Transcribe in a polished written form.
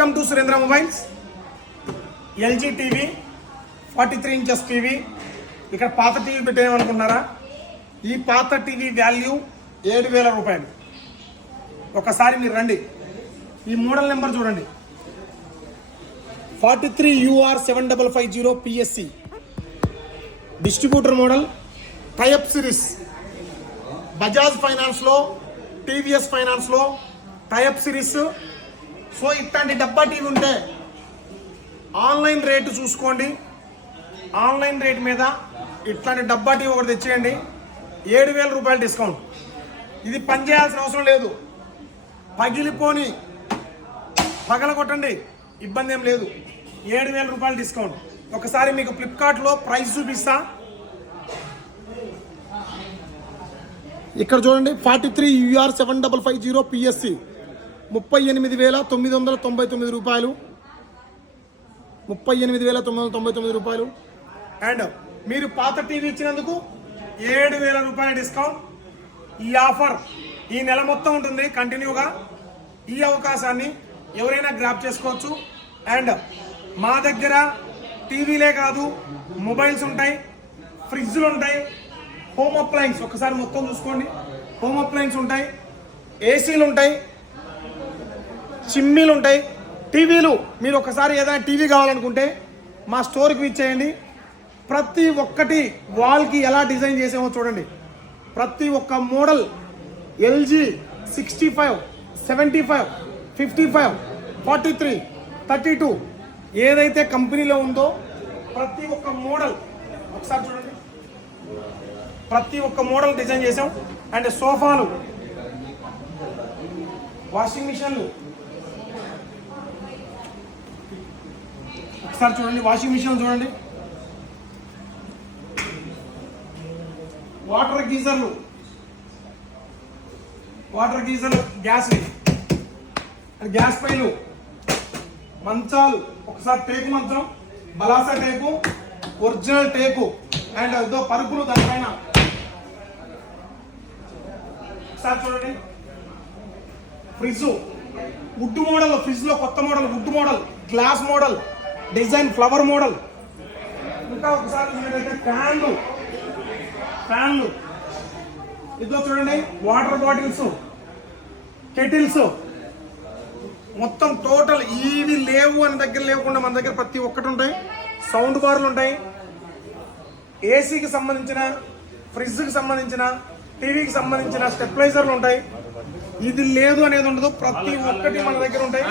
Welcome to Surendra mobiles. LG TV 43 inches TV. ఇక్కడ పాత TV పెట్టేయమనుకున్నారా? ఈ పాత టీవీ వాల్యూ 7,000 రూపాయలు. ఒకసారి మీరు రండి, ఈ మోడల్ నెంబర్ చూడండి, 43UR7550 PSC distributor model, type series. Bajaj ఫైనాన్స్లో, టీవీఎస్ ఫైనాన్స్లో టైప్ సిరీస్. సో ఇట్లాంటి డబ్బా టీవీ ఉంటే ఆన్లైన్ రేటు చూసుకోండి. ఆన్లైన్ రేట్ మీద ఇట్లాంటి డబ్బా టీవీ ఒకటి తెచ్చేయండి, 7,000 రూపాయలు డిస్కౌంట్. ఇది పని చేయాల్సిన అవసరం లేదు, పగిలిపోని పగల కొట్టండి, ఇబ్బంది ఏం లేదు. 7,000 రూపాయలు డిస్కౌంట్. ఒకసారి మీకు ఫ్లిప్కార్ట్లో ప్రైస్ చూపిస్తా. ఇక్కడ చూడండి, 43UR7550 PSC 38,999 రూపాయలు, 38,999 రూపాయలు. అండ్ మీరు పాత టీవీ ఇచ్చినందుకు 7,000 రూపాయల డిస్కౌంట్. ఈ ఆఫర్ ఈ నెల మొత్తం ఉంటుంది కంటిన్యూగా. ఈ అవకాశాన్ని ఎవరైనా గ్రాప్ చేసుకోవచ్చు. అండ్ మా దగ్గర టీవీలే కాదు, మొబైల్స్ ఉంటాయి, ఫ్రిడ్జ్లు ఉంటాయి, హోమ్ అప్లయన్స్ ఒకసారి మొత్తం చూసుకోండి. హోమ్ అప్లయన్స్ ఉంటాయి, ఏసీలు ఉంటాయి, చిమ్మీలు ఉంటాయి, టీవీలు. మీరు ఒకసారి ఏదైనా టీవీ కావాలనుకుంటే మా స్టోర్కి ఇచ్చేయండి. ప్రతి ఒక్కటి వాల్కి ఎలా డిజైన్ చేసామో చూడండి. ప్రతి ఒక్క మోడల్ ఎల్జీ 65, 75, 55, 43, 32 ఏదైతే కంపెనీలో ఉందో ప్రతి ఒక్క మోడల్ ఒకసారి చూడండి. ప్రతి ఒక్క మోడల్ డిజైన్ చేసాం. అండ్ సోఫాలు, వాషింగ్ మిషన్లు ఒకసారి చూడండి. వాషింగ్ మిషన్ చూడండి, వాటర్ గీజర్లు, గ్యాస్ పైలు, మంచాలు. ఒకసారి టేకు మంచం, బలాసా టేకు, ఒరిజినల్ టేకు. అండ్ ఏదో పరుపులు దానిపైన ఒకసారి చూడండి. ఫ్రిడ్జ్, వుడ్ మోడల్, ఫ్రిడ్జ్ లో కొత్త model, wood model, glass model, design flower model. ఇంకా ఒకసారి చూడండి, ఫ్యాన్లు ఇదో చూడండి, వాటర్ బాటిల్స్, కెటిల్స్. మొత్తం టోటల్ ఇవి లేవు అని దగ్గర లేకుండా మన దగ్గర ప్రతి ఒక్కటి ఉంటాయి. సౌండ్ బార్లు ఉంటాయి, ఏసీకి సంబంధించిన, ఫ్రిడ్జ్కి సంబంధించిన, టీవీకి సంబంధించిన స్టెబిలైజర్లు ఉంటాయి. ఇది లేదు అనేది ఉండదు, ప్రతి ఒక్కటి మన దగ్గర ఉంటాయి.